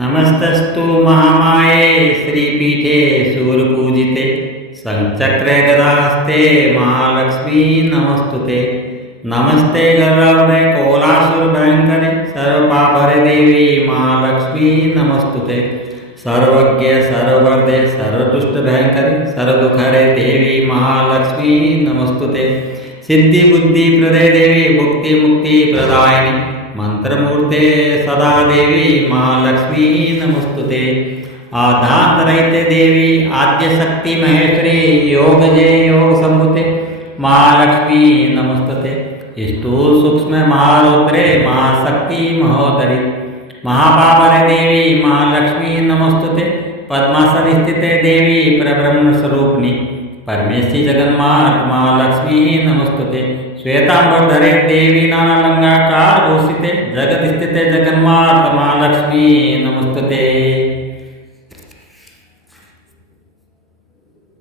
नमस्तस्तु महामाये श्रीपीठे सूर्यपूजिते संचक्रे गदास्ते महालक्ष्मी नमस्तुते। नमस्ते गौरवे कोलासुरभयंकरे सर्वपापहरे देवी महालक्ष्मी नमस्तुते। सर्वज्ञ सर्ववर्धे सर्वदुष्टभयंकरे सर्वदुःखहरे देवी महालक्ष्मी नमस्तुते। सिद्धि बुद्धि प्रदे देवी भुक्ति मुक्ति प्रदायिनी मंत्रमूर्ते सदा देवी महालक्ष्मी नमस्तुते। आधाररहिते देवी आद्यशक्ति महेश्वरी योग जय योग संभुते महालक्ष्मी नमस्तुते। स्थूल सूक्ष्म महारौद्रे महाशक्ति महोदरी महापावरे देवी महालक्ष्मी नमस्तुते। पद्मासन स्थिते देवी परब्रह्म स्वरूपिणी परमेश्वरी जगन्माता महालक्ष्मी नमस्तुते। श्वेतांबरधरे देवी नानालंकाकार भूषिते जगत स्थिते जगन्माता महालक्ष्मी नमस्तुते।